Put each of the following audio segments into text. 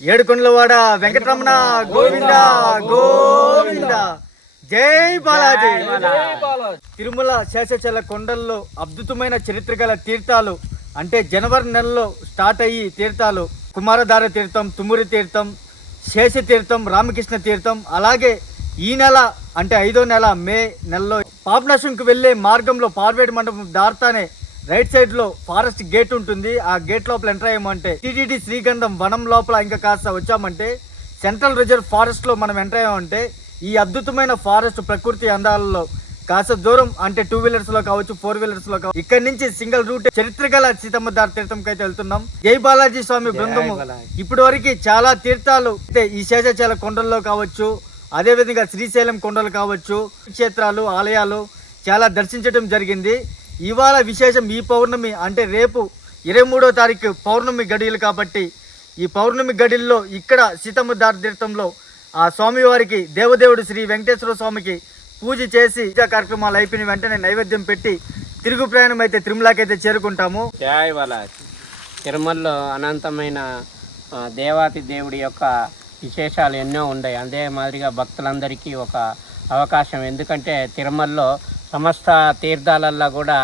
ఏడుకొండలవాడ వెంకటరమణ గోవింద గోవింద. జై బాలాజీ. తిరుమల శేషచల కొండల్లో అద్భుతమైన చరిత్ర గల తీర్థాలు అంటే జనవరి నెలలో స్టార్ట్ అయ్యి తీర్థాలు కుమారధార తీర్థం తుమ్మురి తీర్థం శేష తీర్థం రామకృష్ణ తీర్థం అలాగే ఈ నెల అంటే ఐదో నెల మే నెలలో పాపనాశంకు వెళ్ళే మార్గంలో పార్వేడ్ మండపం దార్తానే రైట్ సైడ్లో ఫారెస్ట్ గేట్ ఉంటుంది. ఆ గేట్ లోపల ఎంటర్ అయ్యామంటే టిటిడి శ్రీగంధం వనం లోపల ఇంకా కాస్త వచ్చామంటే సెంట్రల్ రిజర్వ్ ఫారెస్ట్లో మనం ఎంటర్ అయ్యామంటే ఈ అద్భుతమైన ఫారెస్ట్ ప్రకృతి అందాలలో కాస్త దూరం అంటే టూ వీలర్స్లో కావచ్చు ఫోర్ వీలర్స్లో కావచ్చు ఇక్కడ నుంచి సింగిల్ రూట్ చరిత్ర గల సీతమ్మ దారి తీర్థం అయితే వెళ్తున్నాం. జై బాలాజీ స్వామి బృందము. ఇప్పటి వరకు చాలా తీర్థాలు అంటే ఈ శేషాచల కొండల్లో కావచ్చు అదే విధంగా శ్రీశైలం కొండలు కావచ్చు క్షేత్రాలు ఆలయాలు చాలా దర్శించడం జరిగింది. ఇవాళ విశేషం ఈ పౌర్ణమి అంటే రేపు ఇరవై మూడో తారీఖు పౌర్ణమి గడియలు కాబట్టి ఈ పౌర్ణమి గడిల్లో ఇక్కడ సీతమ్మ దారి ఆ స్వామివారికి దేవదేవుడు శ్రీ వెంకటేశ్వర స్వామికి పూజ చేసి పూజా కార్యక్రమాలు అయిపోయిన వెంటనే నైవేద్యం పెట్టి తిరుగు ప్రయాణం అయితే తిరుమలకి అయితే చేరుకుంటాము తిరుమలలో అనంతమైన దేవాతి దేవుడి యొక్క విశేషాలు ఎన్నో ఉన్నాయి. అదే మాదిరిగా భక్తులందరికీ ఒక అవకాశం. ఎందుకంటే తిరుమలలో సమస్త తీర్థాలల్లో కూడా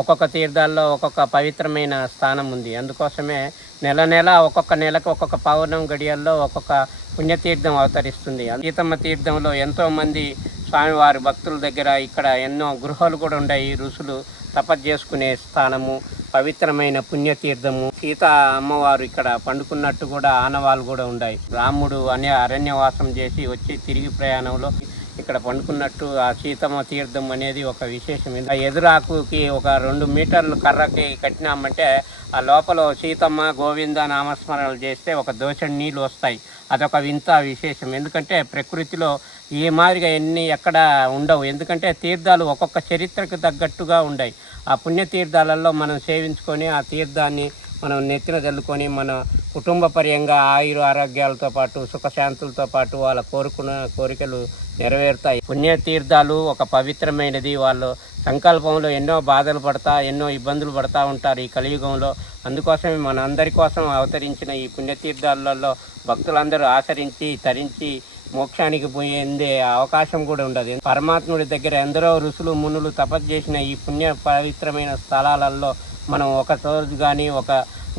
ఒక్కొక్క తీర్థాల్లో ఒక్కొక్క పవిత్రమైన స్థానం ఉంది. అందుకోసమే నెల నెల ఒక్కొక్క నెలకు ఒక్కొక్క పౌర్ణం గడియల్లో ఒక్కొక్క పుణ్యతీర్థం అవతరిస్తుంది. సీతమ్మ తీర్థంలో ఎంతోమంది స్వామివారి భక్తుల దగ్గర ఇక్కడ ఎన్నో గృహాలు కూడా ఉన్నాయి ఋషులు తపస్సు చేసుకునే స్థానము పవిత్రమైన పుణ్యతీర్థము. సీత అమ్మవారు ఇక్కడ పండుకున్నట్టు కూడా ఆనవాళ్ళు కూడా ఉన్నాయి రాముడు అనే అరణ్యవాసం చేసి వచ్చి తిరిగి ప్రయాణంలో ఇక్కడ పండుకున్నట్టు ఆ సీతమ్మ తీర్థం అనేది ఒక విశేషం. ఆ ఎదురాకుకి ఒక రెండు మీటర్లు కర్రకి కట్టినామంటే ఆ లోపల సీతమ్మ గోవింద నామస్మరణలు చేస్తే ఒక దోషం నీళ్ళు వస్తాయి. అదొక వింత విశేషం. ఎందుకంటే ప్రకృతిలో ఈ మాదిరిగా ఎన్ని ఎక్కడ ఉండవు. ఎందుకంటే తీర్థాలు ఒక్కొక్క చరిత్రకు తగ్గట్టుగా ఉండయి. ఆ పుణ్యతీర్థాలలో మనం సేవించుకొని ఆ తీర్థాన్ని మనం నెత్తిన చల్లుకొని మన కుటుంబ పర్యంగా ఆయుర ఆరోగ్యాలతో పాటు సుఖశాంతులతో పాటు వాళ్ళ కోరుకున్న కోరికలు నెరవేరుతాయి. పుణ్యతీర్థాలు ఒక పవిత్రమైనది. వాళ్ళు సంకల్పంలో ఎన్నో బాధలు పడతా ఎన్నో ఇబ్బందులు పడతా ఉంటారు ఈ కలియుగంలో. అందుకోసమే మన అందరి కోసం అవతరించిన ఈ పుణ్యతీర్థాలలో భక్తులందరూ ఆచరించి తరించి మోక్షానికి పోయేందే అవకాశం కూడా ఉండదు. పరమాత్ముడి దగ్గర ఎందరో ఋషులు మునులు తపస్సు చేసిన ఈ పుణ్య పవిత్రమైన స్థలాలలో మనం ఒక రోజు కానీ ఒక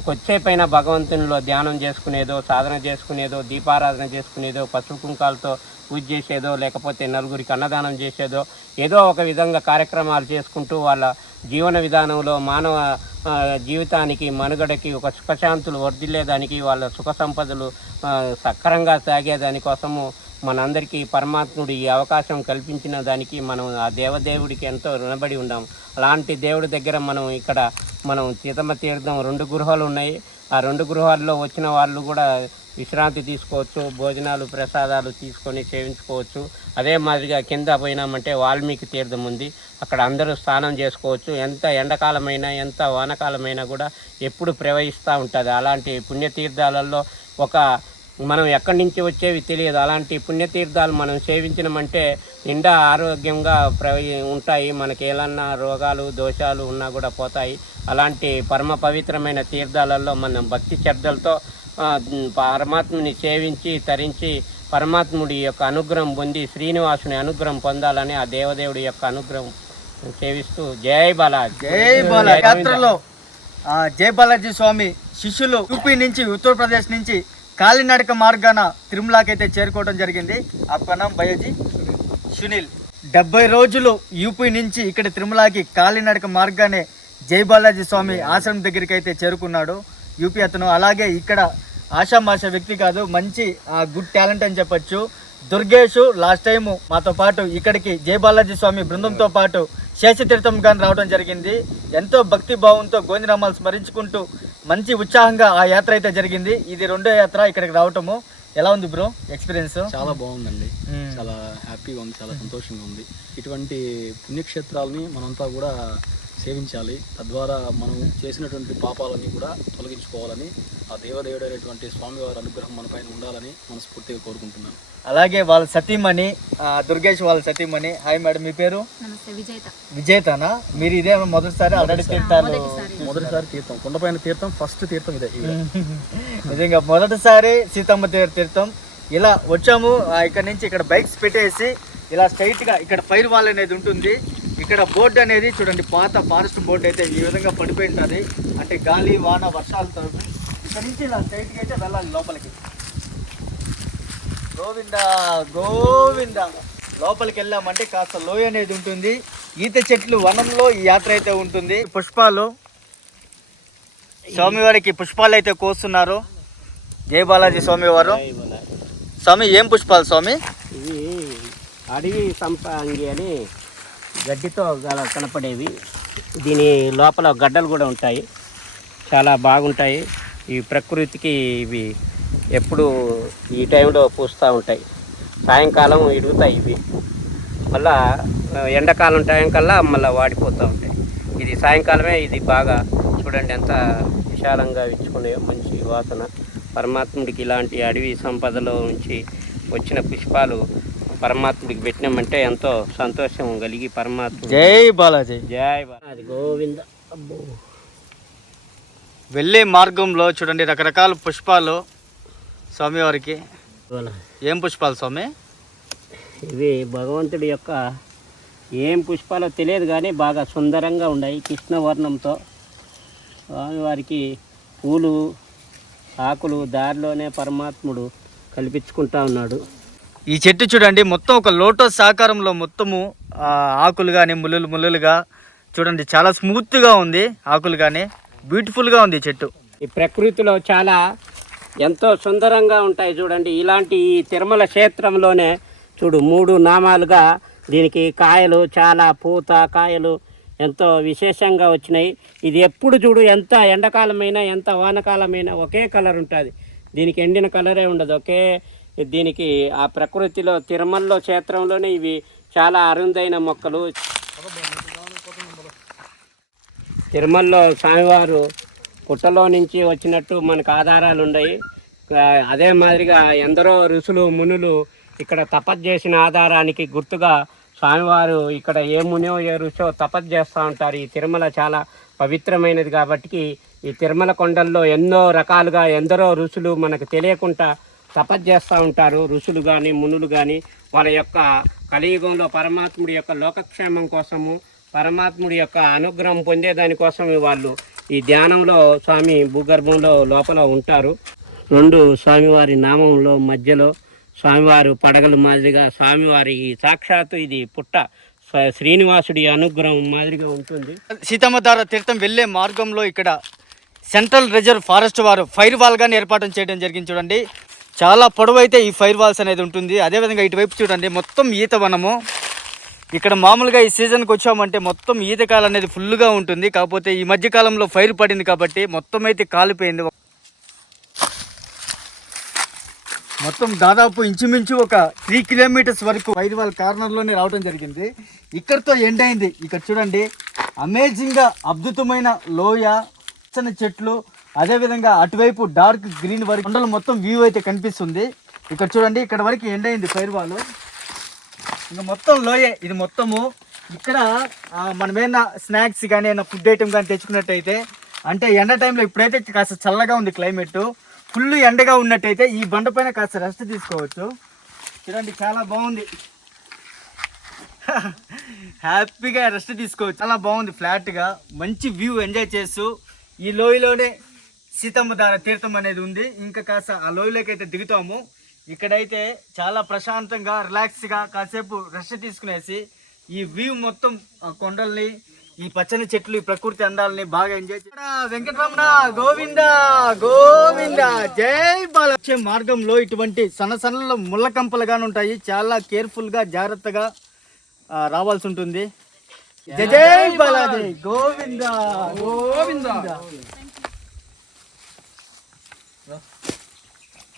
కొచ్చేపైన భగవంతునిలో ధ్యానం చేసుకునేదో సాధన చేసుకునేదో దీపారాధన చేసుకునేదో పసుపు కుంకాలతో పూజ చేసేదో లేకపోతే నలుగురికి అన్నదానం చేసేదో ఏదో ఒక విధంగా కార్యక్రమాలు చేసుకుంటూ వాళ్ళ జీవన విధానంలో మానవ జీవితానికి మనుగడకి ఒక సుఖశాంతులు వర్ధిల్లేదానికి వాళ్ళ సుఖ సంపదలు సక్రంగా సాగేదానికోసము మనందరికీ పరమాత్ముడు ఈ అవకాశం కల్పించిన దానికి మనం ఆ దేవదేవుడికి ఎంతో రుణపడి ఉన్నాం అలాంటి దేవుడి దగ్గర మనం ఇక్కడ మనం సీతమ్మ తీర్థం రెండు గృహాలు ఉన్నాయి. ఆ రెండు గృహాల్లో వచ్చిన వాళ్ళు కూడా విశ్రాంతి తీసుకోవచ్చు భోజనాలు ప్రసాదాలు తీసుకొని సేవించుకోవచ్చు. అదే మాదిరిగా కింద పోయినామంటే వాల్మీకి తీర్థం ఉంది. అక్కడ అందరూ స్నానం చేసుకోవచ్చు. ఎంత ఎండాకాలమైనా ఎంత వానకాలమైనా కూడా ఎప్పుడు ప్రవహిస్తూ ఉంటుంది. అలాంటి పుణ్యతీర్థాలలో ఒక మనం ఎక్కడి నుంచి వచ్చేవి తెలియదు. అలాంటి పుణ్యతీర్థాలు మనం సేవించినామంటే నిండా ఆరోగ్యంగా ఉంటాయి. మనకి ఏలన్నా రోగాలు దోషాలు ఉన్నా కూడా పోతాయి. అలాంటి పరమ పవిత్రమైన తీర్థాలలో మనం భక్తి శ్రద్ధలతో పరమాత్ముని సేవించి తరించి పరమాత్ముడి యొక్క అనుగ్రహం పొంది శ్రీనివాసుని అనుగ్రహం పొందాలని ఆ దేవదేవుడి యొక్క అనుగ్రహం సేవిస్తూ జై బాలాజీ. జై బాలా యాత్రలో జై బాలాజీ స్వామి శిష్యులు యూపీ నుంచి ఉత్తరప్రదేశ్ నుంచి కాలినడక మార్గాన తిరుమలకి అయితే చేరుకోవడం జరిగింది. అప్పనం భయజీ సునీల్. డెబ్బై రోజులు యూపీ నుంచి ఇక్కడ తిరుమలకి కాలినడక మార్గానే జై బాలాజీ స్వామి ఆశ్రమం దగ్గరికి అయితే చేరుకున్నాడు. యూపీ అతను అలాగే ఇక్కడ ఆషామాష వ్యక్తి కాదు మంచి గుడ్ టాలెంట్ అని చెప్పొచ్చు. దుర్గేష్ లాస్ట్ టైం మాతో పాటు ఇక్కడికి జై బాలాజీ స్వామి బృందంతో పాటు శేషతీర్థం కానీ రావడం జరిగింది. ఎంతో భక్తి భావంతో గోవిందనామాలు స్మరించుకుంటూ మంచి ఉత్సాహంగా ఆ యాత్ర అయితే జరిగింది. ఇది రెండో యాత్ర ఇక్కడికి రావటము. ఎలా ఉంది బ్రో ఎక్స్పీరియన్స్? చాలా బాగుందండి. చాలా హ్యాపీగా ఉంది చాలా సంతోషంగా ఉంది. ఇటువంటి పుణ్యక్షేత్రాలని మనంతా కూడా సేవించాలి. తద్వారా మనం చేసినటువంటి పాపాలన్నీ కూడా తొలగించుకోవాలని ఆ దేవదేవుడైనటువంటి స్వామివారి అనుగ్రహం మన పైన ఉండాలని మనస్ఫూర్తిగా కోరుకుంటున్నాను. అలాగే వాళ్ళ సతీమణి ఆ, దుర్గేష్ వాళ్ళ సతీమణి. హాయ్ మేడం మీ పేరు? నమస్తే విజేత. విజేతనా? మీరు ఇదే మొదటిసారి ఆల్రెడీ తీర్థాలు మొదటిసారి. మొదటిసారి తీర్థం. కొండపైన తీర్థం ఫస్ట్ తీర్థం ఇదే. ఇదే. నిజంగా మొదటిసారి సీతమ్మ తీర్- తీర్థం. ఇలా వచ్చాము ఇక్కడ నుంచి ఇక్కడ బైక్స్ పెట్టేసి ఇలా స్ట్రైట్గా ఇక్కడ ఫైర్ వాల్ అనేది ఉంటుంది. ఇక్కడ బోర్డు అనేది చూడండి పాత ఫారెస్ట్ బోర్డు అయితే ఈ విధంగా పడిపోయి ఉంటుంది అంటే గాలి వాన వర్షాలతో ఇక్కడ నుంచి ఇలా స్ట్రైట్గా అయితే వెళ్ళాలి లోపలికి. గోవింద గోవింద. లోపలికి వెళ్ళామంటే కాస్త లోయ అనేది ఉంటుంది. ఈత చెట్లు వనంలో ఈ యాత్ర అయితే ఉంటుంది. పుష్పాలు. స్వామివారికి పుష్పాలు అయితే కోస్తున్నారు. జై బాలాజీ స్వామివారు. స్వామి ఏం పుష్పాలు స్వామి? అడవి సంపంగి అని గడ్డితో గల కనపడేవి. దీని లోపల గడ్డలు కూడా ఉంటాయి. చాలా బాగుంటాయి. ఈ ప్రకృతికి ఇవి ఎప్పుడు ఈ టైంలో పూస్తూ ఉంటాయి. సాయంకాలం ఇడుగుతాయి ఇవి. మళ్ళా ఎండాకాలం టైం కల్లా మళ్ళీ వాడిపోతూ ఉంటాయి. ఇది సాయంకాలమే ఇది బాగా చూడండి ఎంత విశాలంగా ఇచ్చుకునే మంచి వాసన. పరమాత్ముడికి ఇలాంటి అడవి సంపదలో నుంచి వచ్చిన పుష్పాలు పరమాత్ముడికి పెట్టినామంటే ఎంతో సంతోషం కలిగి పరమాత్మ జై బాలాజీ. జై బా- అది గోవింద. వెళ్ళే మార్గంలో చూడండి రకరకాల పుష్పాలు స్వామివారికి. ఏం పుష్పాలు స్వామి? ఇవి భగవంతుడి యొక్క ఏం పుష్పాలో తెలియదు కానీ బాగా సుందరంగా ఉన్నాయి. కృష్ణవర్ణంతో స్వామివారికి పూలు ఆకులు దారిలోనే పరమాత్ముడు కల్పించుకుంటా ఉన్నాడు. ఈ చెట్టు చూడండి మొత్తం ఒక లోటస్ ఆకారంలో మొత్తము ఆకులు కానీ ముళ్ళులు ముళ్ళులుగా చూడండి చాలా స్మూత్గా ఉంది ఆకులు కానీ బ్యూటిఫుల్గా ఉంది ఈ చెట్టు. ఈ ప్రకృతిలో చాలా ఎంతో సుందరంగా ఉంటాయి చూడండి ఇలాంటి ఈ తిరుమల క్షేత్రంలోనే చూడు మూడు నామాలుగా దీనికి కాయలు చాలా పూత కాయలు ఎంతో విశేషంగా వచ్చినాయి. ఇది ఎప్పుడు చూడు ఎంత ఎండాకాలమైనా ఎంత వానకాలమైనా ఒకే కలర్ ఉంటుంది. దీనికి ఎండిన కలరే ఉండదు ఒకే దీనికి ఆ ప్రకృతిలో తిరుమలలో క్షేత్రంలోనే ఇవి చాలా అరుదైన మొక్కలు. తిరుమలలో స్వామివారు పుట్టలో నుంచి వచ్చినట్టు మనకు ఆధారాలు ఉన్నాయి. అదే మాదిరిగా ఎందరో ఋషులు మునులు ఇక్కడ తపస్సు చేసిన ఆధారానికి గుర్తుగా స్వామివారు ఇక్కడ ఏ మునో ఏ ఋషో తపస్సు చేస్తూ ఉంటారు. ఈ తిరుమల చాలా పవిత్రమైనది కాబట్టి ఈ తిరుమల కొండల్లో ఎన్నో రకాలుగా ఎందరో ఋషులు మనకు తెలియకుండా తపస్సు చేస్తూ ఉంటారు. ఋషులు కానీ మునులు కానీ వాళ్ళ యొక్క కలియుగంలో పరమాత్ముడి యొక్క లోకక్షేమం కోసము పరమాత్ముడి యొక్క అనుగ్రహం పొందేదానికోసమే వాళ్ళు ఈ ధ్యానంలో స్వామి భూగర్భంలో లోపల ఉంటారు. రెండు స్వామివారి నామంలో మధ్యలో స్వామివారు పడగల మాదిరిగా స్వామివారి సాక్షాత్తు ఇది పుట్ట. శ్రీనివాసుడి అనుగ్రహం మాదిరిగా ఉంటుంది. సీతమ్మధార తీర్థం వెళ్ళే మార్గంలో ఇక్కడ సెంట్రల్ రిజర్వ్ ఫారెస్ట్ వారు ఫైర్ వాల్ ఏర్పాటు చేయడం జరిగింది చూడండి. చాలా పొడవైతే ఈ ఫైర్ వాల్స్ అనేది ఉంటుంది. అదేవిధంగా ఇటువైపు చూడండి మొత్తం ఈత వనము. ఇక్కడ మామూలుగా ఈ సీజన్కి వచ్చామంటే మొత్తం ఈతకాలం అనేది ఫుల్గా ఉంటుంది. కాకపోతే ఈ మధ్యకాలంలో ఫైర్ పడింది కాబట్టి మొత్తం అయితే కాలిపోయింది. మొత్తం దాదాపు ఇంచుమించు ఒక త్రీ కిలోమీటర్స్ వరకు ఫైర్ వాల్ కార్నర్లోనే రావడం జరిగింది. ఇక్కడితో ఎండ్ అయింది. ఇక్కడ చూడండి అమేజింగ్గా అద్భుతమైన లోయ పచ్చని చెట్లు అదేవిధంగా అటువైపు డార్క్ గ్రీన్ వరకు కొండలు మొత్తం వ్యూ అయితే కనిపిస్తుంది. ఇక్కడ చూడండి ఇక్కడ వరకు ఎండ్ అయింది ఫైర్ వాల్. ఇంకా మొత్తం లోయే ఇది మొత్తము. ఇక్కడ ఆ, స్నాక్స్ కానీ ఏమైనా ఫుడ్ ఐటమ్ కానీ తెచ్చుకున్నట్టయితే అంటే ఎండ టైంలో ఇప్పుడైతే కాస్త చల్లగా ఉంది క్లైమేట్. ఫుల్ ఎండగా ఉన్నట్టయితే ఈ బండ పైన కాస్త రెస్ట్ తీసుకోవచ్చు. చూడండి చాలా బాగుంది. హ్యాపీగా రెస్ట్ తీసుకోవచ్చు. చాలా బాగుంది ఫ్లాట్గా. మంచి వ్యూ ఎంజాయ్ చేస్తూ ఈ లోయలోనే సీతమ్మ దార తీర్థం అనేది ఉంది. ఇంకా కాస్త ఆ లోయలోకి అయితే దిగుతాము. ఇక్కడైతే చాలా ప్రశాంతంగా రిలాక్స్గా కాసేపు రెస్ట్ తీసుకునేసి ఈ వ్యూ మొత్తం ఆ కొండల్ని ఈ పచ్చని చెట్లు ఈ ప్రకృతి అందాలని బాగా ఎంజాయ్ వెంకటరమణ గోవింద గోవింద జై బాల వచ్చే మార్గంలో ఇటువంటి సన్న సన్నల ముళ్ళ కంపలుగానే ఉంటాయి. చాలా కేర్ఫుల్గా జాగ్రత్తగా రావాల్సి ఉంటుంది. జై జై బాలాజీ. గోవింద గోవింద.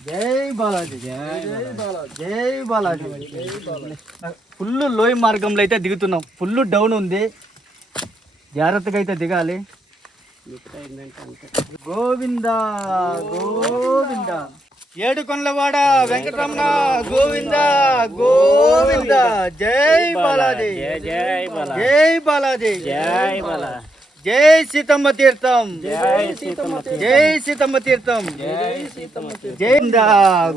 జై బాలాజీ జై బాలాజీ జై బాలాజీ. ఫుల్ లోయ మార్గంలో అయితే దిగుతున్నాం. ఫుల్ డౌన్ ఉంది. జాగ్రత్తగా అయితే దిగాలి. గోవింద గోవింద. ఏడు కొండలవాడ వెంకటరమణ గోవింద గోవింద. జై బాలాజీ. జై జై బల జై బాలాజీ. జై బల జై సీతమ్మ తీర్థం. జై సీతమ్మ తీర్థం. జై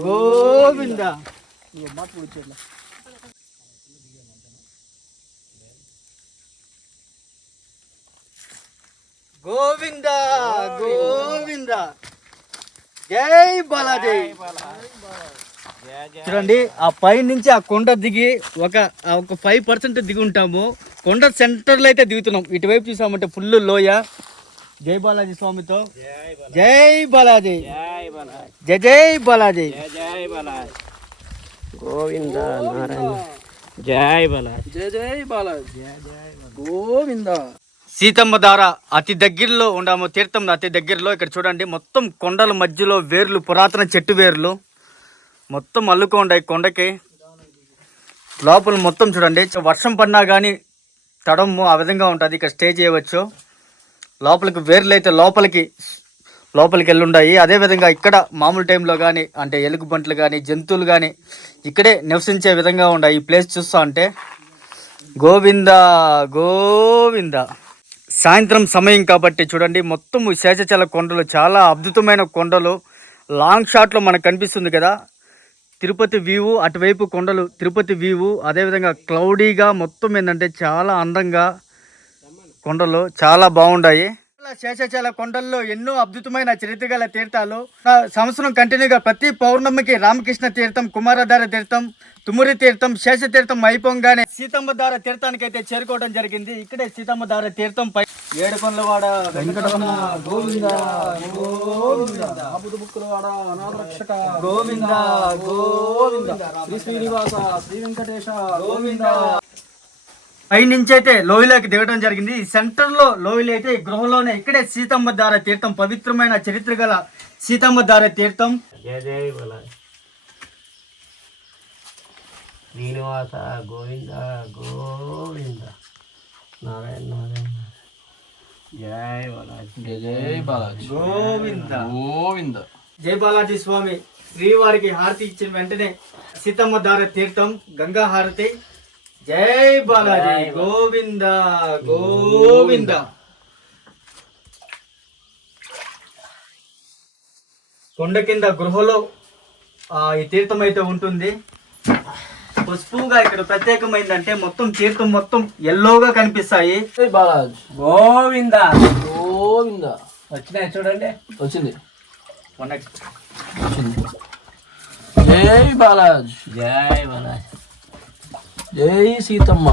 గోవింద. గోవింద గోవింద. జై బాలాజీ. చూడండి ఆ పై నుంచి ఆ కొండ దిగి ఒక ఒక ఫైవ్ పర్సెంట్ దిగి ఉంటాము. కొండ సెంటర్లో అయితే దిగుతున్నాం. ఇటువైపు చూసామంటే ఫుల్ లోయ. జై బాలాజీ స్వామితో. జై బాలాజీ. జై జై జై బాలాజీ. జై జై బాలాజీ గోవింద నారాయణ. జై బాలాజీ. జయ బాలాజీ. గోవింద. సీతమ్మ దార అతి దగ్గరలో ఉండము. తీర్థం అతి దగ్గరలో. ఇక్కడ చూడండి మొత్తం కొండల మధ్యలో వేర్లు పురాతన చెట్టు వేర్లు. మొత్తం అల్లుకోండాయి కొండకి. లోపల మొత్తం చూడండి వర్షం పడినా కానీ తడము ఆ విధంగా ఉంటుంది. ఇక్కడ స్టే చేయవచ్చు. లోపలికి వేర్లు అయితే లోపలికి లోపలికి వెళ్ళుండాయి అదేవిధంగా ఇక్కడ మామూలు టైంలో కానీ అంటే ఎలుగుబంట్లు కానీ జంతువులు కానీ ఇక్కడే నివసించే విధంగా ఉన్నాయి ఈ ప్లేస్ చూస్తా అంటే గోవింద గోవింద. సాయంత్రం సమయం కాబట్టి చూడండి మొత్తం శేషచల కొండలు చాలా అద్భుతమైన కొండలు. లాంగ్ షాట్లో మనకు కనిపిస్తుంది కదా. తిరుపతి వ్యూ అటువైపు కొండలు తిరుపతి వ్యూ అదేవిధంగా క్లౌడీగా మొత్తం ఏంటంటే చాలా అందంగా కొండలు చాలా బాగుండాయి. బాగున్నాయి శేషాచల కొండల్లో ఎన్నో అద్భుతమైన చరిత్ర గల తీర్థాలు సంవత్సరం కంటిన్యూగా ప్రతి పౌర్ణమికి రామకృష్ణ తీర్థం కుమారధార తీర్థం తుమ్మురి తీర్థం శేష తీర్థం అయిపోగానే సీతమ్మధార తీర్థానికి అయితే చేరుకోవడం జరిగింది. ఇక్కడే సీతమ్మధార తీర్థం పై ఏడుకొండలవాడ వెంకటరమణ గోవింద గోవింద గోవింద శ్రీ శ్రీనివాస శ్రీ వెంకటేశ గోవింద. పై నుంచి అయితే లోయలోకి దిగడం జరిగింది. ఈ సెంటర్లో లోయలు అయితే ఈ గృహలోనే ఇక్కడే సీతమ్మ దార తీర్థం పవిత్రమైన చరిత్ర గల సీతమ్మ దార తీర్థం. జయ జై బాలాజీ శ్రీనివాస గోవింద గోవింద. నారాయణ నారాయణ. జై బాలాజీ. జయ జయ బాలాజీ. గోవింద. గోవింద. జై బాలాజీ స్వామి శ్రీవారికి హారతి ఇచ్చిన వెంటనే సీతమ్మ దార తీర్థం గంగా హారతి. జై బాలాజీ. గోవింద గోవింద. కొండ కింద గృహలో ఆ, ఈ తీర్థం అయితే ఉంటుంది. పసుపుగా ఇక్కడ ప్రత్యేకమైందంటే మొత్తం తీర్థం మొత్తం ఎల్లోగా కనిపిస్తాయి. బాలాజీ. గోవింద. గోవింద. వచ్చినాయి చూడండి. వచ్చింది. మొన్న వచ్చింది. జై బాలాజీ. జై బాలాజీ. జై సీతమ్మ.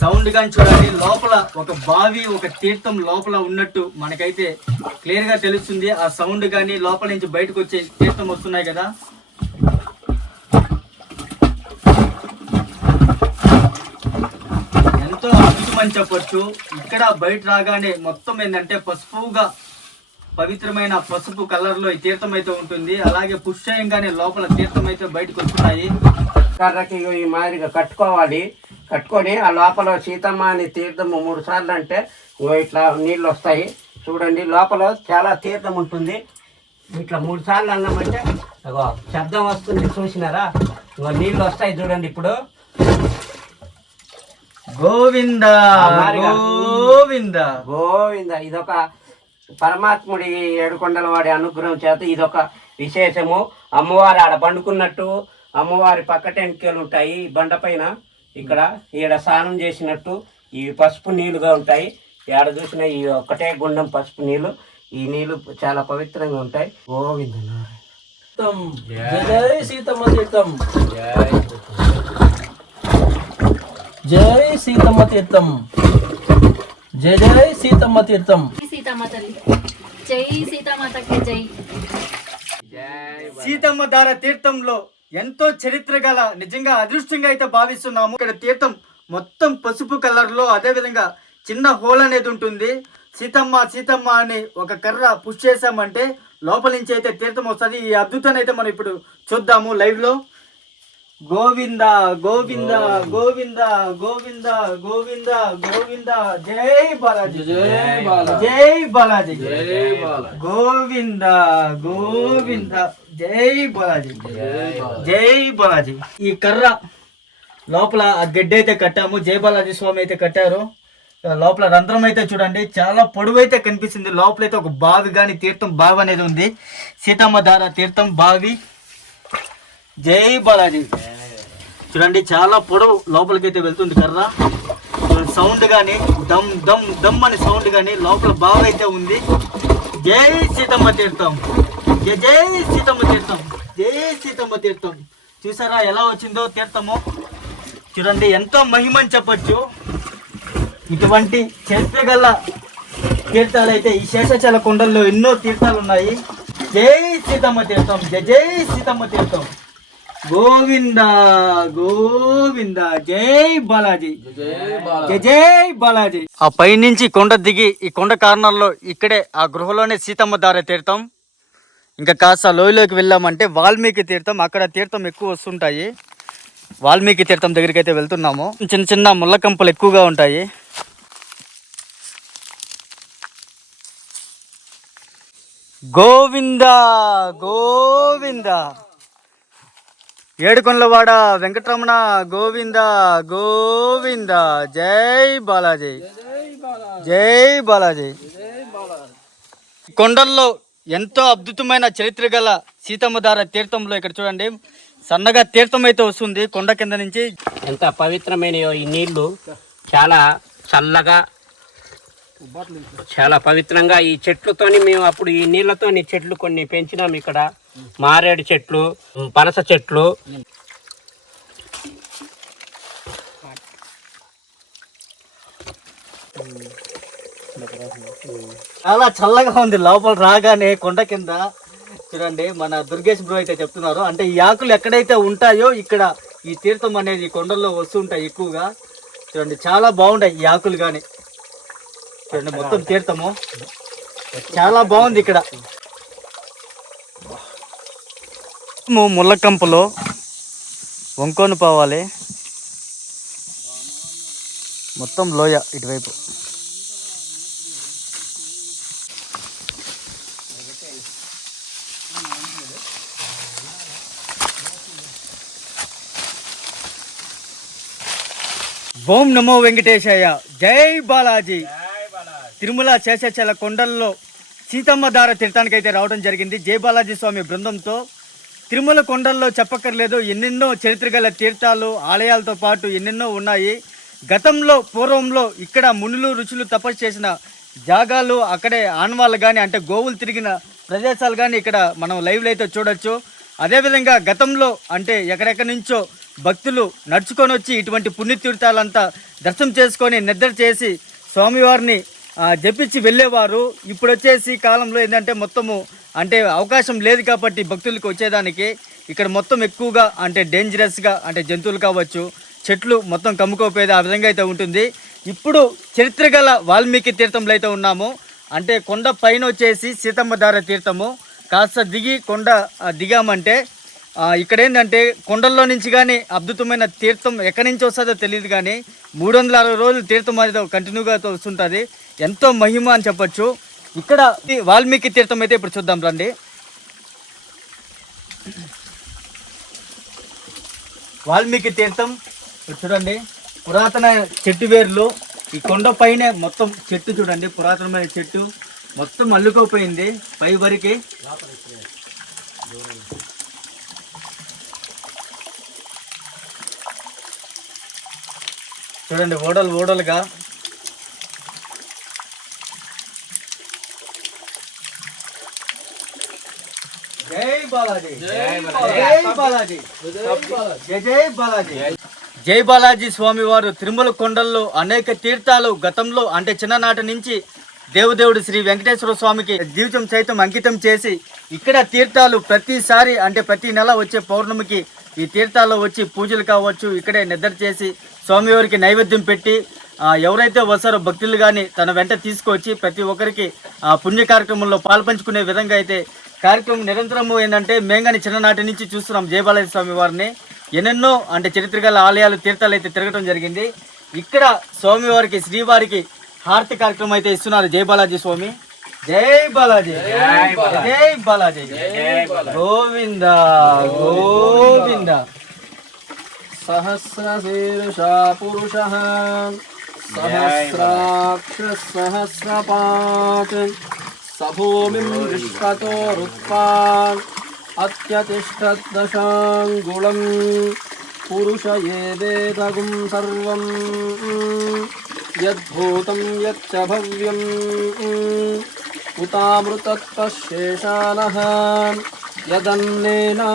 సౌండ్ కానీ చూడండి లోపల ఒక బావి ఒక తీర్థం లోపల ఉన్నట్టు మనకైతే క్లియర్గా తెలుస్తుంది. ఆ సౌండ్ కానీ లోపల నుంచి బయటకు వచ్చే తీర్థం వస్తున్నాయి కదా. ఎంతో అద్భుతమని చెప్పొచ్చు. ఇక్కడ బయట రాగానే మొత్తం ఏంటంటే పసుపుగా పవిత్రమైన పసుపు కలర్లో ఈ తీర్థం అయితే ఉంటుంది. అలాగే పుష్యంగానే లోపల తీర్థం అయితే బయటకు వస్తున్నాయి. కర్రకి ఈ మాదిరిగా కట్టుకోవాలి. కట్టుకొని ఆ లోపల సీతమ్మ అని తీర్థము మూడు సార్లు అంటే ఇట్లా నీళ్ళు వస్తాయి. చూడండి లోపల చాలా తీర్థం ఉంటుంది. ఇట్లా మూడు సార్లు అన్నామంటే అగో శబ్దం వస్తుంది చూసినారా? ఇగో నీళ్ళు వస్తాయి చూడండి ఇప్పుడు. గోవింద. గోవింద. గోవింద ఇదొక పరమాత్ముడి ఏడుకొండల వాడి అనుగ్రహం చేత ఇదొక విశేషము. అమ్మవారు ఆడ పండుకున్నట్టు అమ్మవారి పక్క టెంకిలు ఉంటాయి ఈ బండపైన ఇక్కడ ఈడ స్నానం చేసినట్టు ఈ పసుపు నీళ్ళుగా ఉంటాయి. ఏడ చూసిన ఈ ఒక్కటే గుండం పసుపు నీళ్ళు. ఈ నీళ్ళు చాలా పవిత్రంగా ఉంటాయి. గోవింద జయ సీతమ్మ తీర్థం. జై సీతమ్మ తీర్థం. జయ జయ సీతమ్మ తీర్థం. సీతామాత జై సీతామాతకి జై. సీతమ్మ దార తీర్థంలో ఎంతో చరిత్ర గల నిజంగా అదృష్టంగా అయితే భావిస్తున్నాము. ఇక్కడ తీర్థం మొత్తం పసుపు కలర్లో అదే విధంగా చిన్న హోల్ అనేది ఉంటుంది. సీతమ్మ సీతమ్మ అని ఒక కర్ర పుష్ చేసామంటే లోపల నుంచి అయితే తీర్థం వస్తుంది. ఈ అద్భుతాన్ని అయితే మనం ఇప్పుడు చూద్దాము లైవ్లో. గోవింద గోవింద గోవింద గోవింద గోవింద గోవింద. జై బాలాజీ. జై బాలాజీ. జై బాలాజీ. జై బాలాజీ. గోవింద గోవింద. జై బాలాజీ. జై బాలాజీ. ఈ కర్ర లోపల ఆ గడ్డి అయితే కట్టాము. జై బాలాజీ స్వామి అయితే కట్టారు. లోపల రంధ్రం అయితే చూడండి. చాలా పొడవు అయితే కనిపిస్తుంది. లోపల అయితే ఒక బావి కానీ తీర్థం బావి అనేది ఉంది. సీతమ్మ ధార తీర్థం బావి. జై బాలాజీ. చూడండి చాలా పొడవు లోపలికి అయితే వెళ్తుంది కర్ర. సౌండ్ కానీ దమ్ దమ్ దమ్ అనే సౌండ్ కానీ లోపల బాగా అయితే ఉంది. జై సీతమ్మ తీర్థం. జై జై సీతమ్మ తీర్థం. జై సీతమ్మ తీర్థం. చూసారా ఎలా వచ్చిందో తీర్థము? చూడండి ఎంతో మహిమని చెప్పొచ్చు. ఇటువంటి చరిత్ర గల తీర్థాలు అయితే ఈ శేషాచల కొండల్లో ఎన్నో తీర్థాలు ఉన్నాయి జై సీతమ్మ తీర్థం. జై జై సీతమ్మ తీర్థం. గోవింద గోవింద జై బాలాజీ. జై జై బాలాజీ. ఆ పైనుంచి కొండ దిగి ఈ కొండ కారణాల్లో ఇక్కడే ఆ గృహలోనే సీతమ్మ దార తీర్థం. ఇంకా కాస్త లోయలోకి వెళ్ళామంటే వాల్మీకి తీర్థం. అక్కడ తీర్థం ఎక్కువ వస్తుంటాయి. వాల్మీకి తీర్థం దగ్గరికి అయితే వెళ్తున్నాము. చిన్న చిన్న ముళ్ళకంపలు ఎక్కువగా ఉంటాయి. గోవింద గోవింద. ఏడుకొండలవాడ వెంకటరమణ గోవింద గోవింద. జై బాలాజీ. జై బాలాజీ. కొండల్లో ఎంతో అద్భుతమైన చరిత్ర గల సీతమ్మధార తీర్థంలో ఇక్కడ చూడండి. సన్నగా తీర్థం అయితే వస్తుంది కొండ కింద నుంచి. ఎంత పవిత్రమైనయో ఈ నీళ్ళు. చాలా చల్లగా చాలా పవిత్రంగా ఈ చెట్లతోని మేము అప్పుడు ఈ నీళ్ళతోని చెట్లు కొన్ని పెంచినాం ఇక్కడ. మారేడు చెట్లు పనస చెట్లు. చాలా చల్లగా ఉంది. లోపల రాగానే కొండ కింద చూడండి మన దుర్గేష్ బ్రో అయితే చెప్తున్నారు. అంటే ఈ ఆకులు ఎక్కడైతే ఉంటాయో ఇక్కడ ఈ తీర్థం అనేది ఈ కొండల్లో వస్తుంటాయి ఎక్కువగా. చూడండి చాలా బాగుంటాయి ఈ ఆకులు కానీ చూడండి మొత్తం తీర్థము. చాలా బాగుంది ఇక్కడ. ము- ముళ్ళకంపలో వంకోను పోవాలి. మొత్తం లోయ ఇటువైపు. ఓం నమో వెంకటేశయ్య. జై బాలాజీ. తిరుమల శేషాచల కొండల్లో సీతమ్మ దార తీర్థానికి అయితే రావడం జరిగింది. జై బాలాజీ స్వామి బృందంతో తిరుమల కొండల్లో చెప్పక్కర్లేదు. ఎన్నెన్నో చరిత్ర గల తీర్థాలు ఆలయాలతో పాటు ఎన్నెన్నో ఉన్నాయి. గతంలో పూర్వంలో ఇక్కడ మునులు రుచులు తపస్సు చేసిన జాగాలు అక్కడే ఆనవాళ్ళు కానీ అంటే గోవులు తిరిగిన ప్రదేశాలు కానీ ఇక్కడ మనం లైవ్లో అయితే చూడొచ్చు. అదేవిధంగా గతంలో అంటే ఎక్కడెక్కడి నుంచో భక్తులు నడుచుకొని వచ్చి ఇటువంటి పుణ్యతీర్థాలంతా దర్శనం చేసుకొని నిద్ర చేసి స్వామివారిని జపించి వెళ్ళేవారు. ఇప్పుడు వచ్చేసి కాలంలో ఏంటంటే మొత్తము అంటే అవకాశం లేదు కాబట్టి భక్తులకు వచ్చేదానికి. ఇక్కడ మొత్తం ఎక్కువగా అంటే డేంజరస్గా అంటే జంతువులు కావచ్చు చెట్లు మొత్తం కమ్ముకోపోయేది ఆ విధంగా అయితే ఉంటుంది. ఇప్పుడు చరిత్ర గల వాల్మీకి తీర్థంలో అయితే ఉన్నాము. అంటే కొండ పైన వచ్చేసి సీతమ్మధార తీర్థము. కాస్త దిగి కొండ దిగామంటే ఇక్కడ ఏంటంటే కొండల్లో నుంచి కానీ అద్భుతమైన తీర్థం ఎక్కడి నుంచి వస్తుందో తెలియదు కానీ మూడు వందల అరవై రోజులు తీర్థం అనేది కంటిన్యూగా వస్తుంటుంది. ఎంతో మహిమ అని చెప్పొచ్చు. ఇక్కడ ఈ వాల్మీకి తీర్థం అయితే ఇప్పుడు చూద్దాం రండి. వాల్మీకి తీర్థం ఇప్పుడు చూడండి. పురాతన చెట్టు వేర్లు. ఈ కొండ పైనే మొత్తం చెట్టు చూడండి. పురాతనమైన చెట్టు. మొత్తం అల్లుకోపోయింది. పై వరకు. చూడండి ఓడలు ఓడలుగా జై బాలాజీ. జై బాలాజీ. జై జై బాలాజీ. జై బాలాజీ. స్వామి వారు తిరుమల కొండల్లో అనేక తీర్థాలు గతంలో అంటే చిన్ననాటి నుంచి దేవదేవుడు శ్రీ వెంకటేశ్వర స్వామికి జీవితం సైతం అంకితం చేసి ఇక్కడ తీర్థాలు ప్రతిసారి అంటే ప్రతి నెల వచ్చే పౌర్ణమికి ఈ తీర్థాల్లో వచ్చి పూజలు కావచ్చు ఇక్కడే నిద్ర చేసి స్వామివారికి నైవేద్యం పెట్టి ఎవరైతే వస్తారో భక్తులు కానీ తన వెంట తీసుకొచ్చి ప్రతి ఒక్కరికి ఆ, పుణ్య కార్యక్రమంలో పాల్పంచుకునే విధంగా అయితే కార్యక్రమం నిరంతరము ఏంటంటే మేంగాని చిన్ననాటి నుంచి చూస్తున్నాం జయబాలయ స్వామి వారిని. ఎన్నెన్నో అంటే చరిత్ర గల ఆలయాలు తీర్థాలు అయితే తిరగటం జరిగింది. ఇక్కడ స్వామివారికి శ్రీవారికి హారతి కార్యక్రమం అయితే ఇస్తున్నారు జై బాలాజీ. స్వామి జై బాలాజీ. జై బాలాజీ. గోవింద గోవింద. సహస్రశీర్ష పురుష సహస్రాక్ష సహస్రపాత్ स भूमिं विश्वतोरुत्पान् अत्यतिष्ठद्दशाङ्गुलम् पुरुष एवेदगुं सर्वम् यद्भूतं यच्च भव्यम् उतामृतत्पश्येषानः महिमा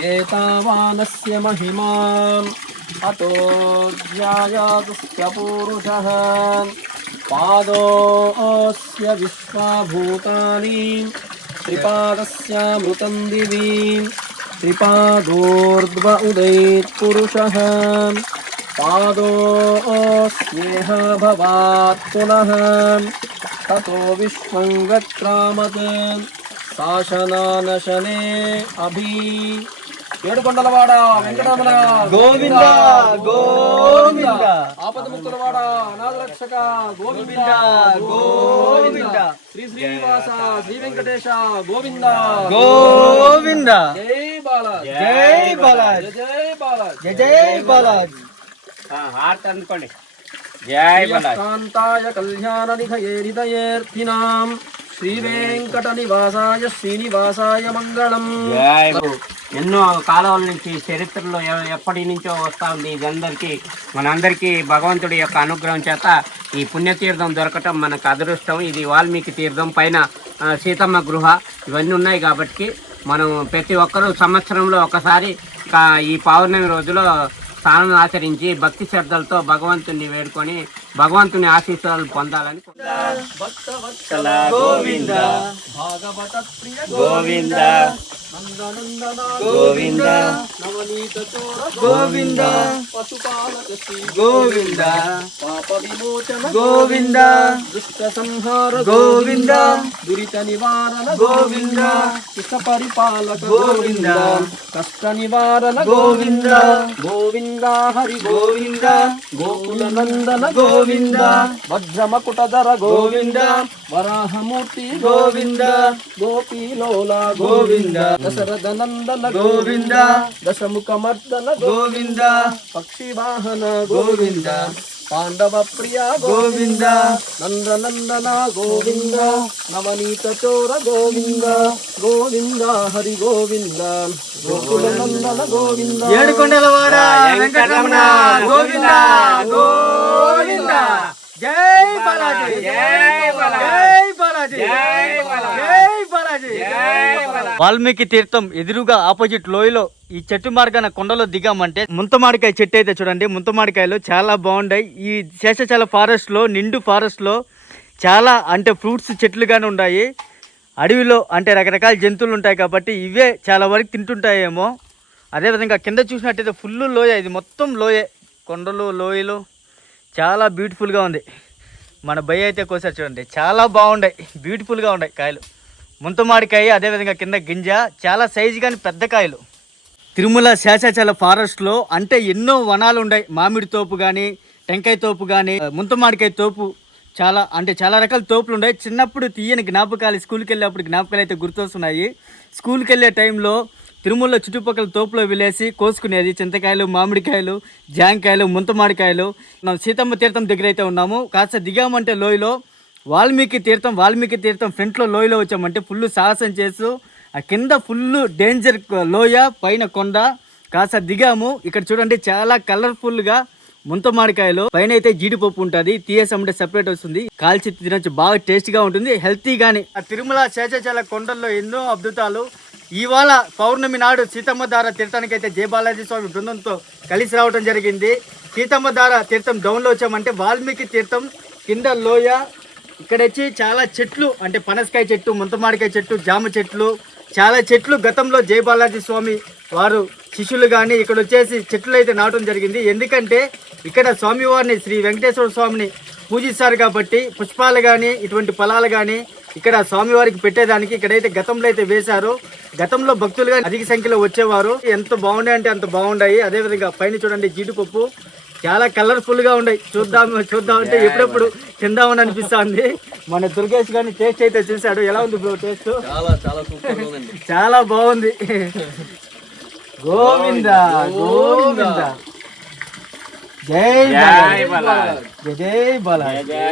ये अतो पादोऽस्य विश्वाभूतानि त्रिपादस्यामृतं दिवि त्रिपादोर्ध्व उदैत्पुरुषः पादोऽस्येह भवात् पुनः ततो विश्वं गच्छामत् शासनानशने अभी। ఏడుకొండలవాడ వెంకటరమణ గోవింద గోవింద. ఆపద ముక్తులవాడ అనాథ రక్షక గోవింద. గోవింద. శ్రీ శ్రీనివాస శ్రీ వెంకటేశ గోవింద. గోవింద. జై బాలాజీ. జై బాలాజీ. జై బాలాజీ. జయ జై బాలాజీ. హార్ట్ అందుకోండి జై బాలాజీ కాంతాయ కళ్యాణ నిధయే హృదయేర్థినాం శ్రీ వెంకట నివాసాయ శ్రీనివాసాయ మంగళం ఎన్నో కాలాల నుంచి చరిత్రలో ఎ- ఎప్పటి నుంచో వస్తూ ఉంది ఇదందరికీ మనందరికీ భగవంతుడి యొక్క అనుగ్రహం చేత ఈ పుణ్యతీర్థం దొరకటం మనకు అదృష్టం. ఇది వాల్మీకి తీర్థం పైన సీతమ్మ గృహ. ఇవన్నీ ఉన్నాయి కాబట్టి మనం ప్రతి ఒక్కరూ సంవత్సరంలో ఒకసారి ఈ పౌర్ణమి రోజులో స్నానం ఆచరించి భక్తి శ్రద్ధలతో భగవంతుని వేడుకొని భగవంతుని ఆశీస్సులు పొందాలని గోవింద. భాగవత ప్రియ గోవింద. నందనందన గోవింద. నవనీత చోర గోవింద. పశుపాలక శ్రీ గోవింద. పాప విమోచన గోవింద. దుష్ట సంహార గోవింద. దురిత నివారణ గోవింద. కృష్ణ పరిపాలక గోవింద. కష్ట నివారణ గోవింద. గోవింద. హరి గోవింద గోకుల నందన గోవింద వజ్రమకుటధర గోవింద వరాహమూర్తి గోవింద గోపీలోల గోవింద దశరథ నందన గోవింద దశముఖ మర్దన గోవింద పక్షి వాహన గోవింద పాండవ ప్రియ గోవింద నందనందన గోవింద నవనీత చోర గోవింద గోవింద హరి గోవింద గోకుల నందన గోవింద ఏడుకొండలవాడ వెంకటరమణ గోవింద గోవింద జై బాలాజీ జై బాలాజీ. జై బాలాజీ జై బాలాజీ. వాల్మీకి తీర్థం ఎదురుగా ఆపోజిట్ లోయలో ఈ చెట్టు మార్గాన కొండలో దిగామంటే ముంతమాడికాయ చెట్టు అయితే చూడండి ముంతమాడికాయలు చాలా బాగున్నాయి ఈ శేషాచల ఫారెస్ట్లో నిండు ఫారెస్ట్లో చాలా అంటే ఫ్రూట్స్ చెట్లుగానే ఉన్నాయి అడవిలో అంటే రకరకాల జంతువులు ఉంటాయి కాబట్టి ఇవే చాలా వరకు తింటుంటాయేమో. అదేవిధంగా కింద చూసినట్టయితే ఫుల్ లోయ ఇది మొత్తం లోయే. కొండలు లోయలు చాలా బ్యూటిఫుల్గా ఉంది. మన భయ అయితే కోసారు చూడండి చాలా బాగున్నాయి బ్యూటిఫుల్గా ఉన్నాయి కాయలు. ముంతమాడికాయ అదేవిధంగా కింద గింజ చాలా సైజు కానీ పెద్ద కాయలు. తిరుమల శేషాచల ఫారెస్ట్లో అంటే ఎన్నో వనాలు ఉన్నాయి మామిడి తోపు కానీ టెంకాయ తోపు కానీ ముంతమాడికాయ తోపు చాలా అంటే చాలా రకాల తోపులు ఉన్నాయి చిన్నప్పుడు తీయని జ్ఞాపకాలు స్కూల్కి వెళ్ళేప్పుడు జ్ఞాపకాలు అయితే గుర్తొస్తున్నాయి. స్కూల్కి వెళ్ళే టైంలో తిరుమల చుట్టుపక్కల తోపులో వెళ్ళేసి కోసుకునేది చింతకాయలు మామిడికాయలు జాంకాయలు ముంతమాడికాయలు. మనం సీతమ్మ తీర్థం దగ్గర అయితే ఉన్నాము. కాస్త దిగామంటే లోయలో వాల్మీకి తీర్థం వాల్మీకి తీర్థం ఫ్రంట్లో లోయలో వచ్చామంటే ఫుల్ సాహసం చేస్తూ ఆ కింద ఫుల్ డేంజర్ లోయ పైన కొండ కాస్త దిగాము. ఇక్కడ చూడండి చాలా కలర్ఫుల్గా ముంత మామిడికాయలు. పైన అయితే జీడిపప్పు ఉంటుంది తీయసమంటే సెపరేట్ వస్తుంది. కాల్చి తినొచ్చు బాగా టేస్ట్గా ఉంటుంది హెల్తీగానే ఆ తిరుమల శేషాచల కొండల్లో ఎన్నో అద్భుతాలు. ఇవాళ పౌర్ణమి నాడు సీతమ్మధార తీర్థానికి అయితే జయ బాలాజీ స్వామి బృందంతో కలిసి రావడం జరిగింది. సీతమ్మధార తీర్థం డౌన్లో వచ్చామంటే వాల్మీకి తీర్థం కింద లోయ ఇక్కడ వచ్చి చాలా చెట్లు అంటే పనసకాయ చెట్టు ముంతమాడికాయ చెట్టు జామ చెట్లు చాలా చెట్లు గతంలో జయబాలాజీ స్వామి వారు శిష్యులు కానీ ఇక్కడ వచ్చేసి చెట్లు అయితే నాటడం జరిగింది. ఎందుకంటే ఇక్కడ స్వామివారిని శ్రీ వెంకటేశ్వర స్వామిని పూజిస్తారు కాబట్టి పుష్పాలు కానీ ఇటువంటి ఫలాలు కానీ ఇక్కడ స్వామివారికి పెట్టేదానికి ఇక్కడైతే గతంలో అయితే వేశారు. గతంలో భక్తులు కానీ అధిక సంఖ్యలో వచ్చేవారు. ఎంత బాగున్నాయి అంటే అంత బాగున్నాయి అదేవిధంగా పైన చూడండి జీడిపప్పు. చాలా కలర్ఫుల్గా ఉన్నాయి. చూద్దాం చూద్దాం అంటే ఎప్పుడెప్పుడు తిందామని అనిపిస్తుంది. మన దుర్గేష్ గారిని టేస్ట్ అయితే చూశాడు. ఎలా ఉంది బ్రో టేస్ట్ చాలా చాలా సూపర్ ఉందండి చాలా బాగుంది. గోవింద గోవింద. జై జై బాలాజీ. జై బాలాజీ.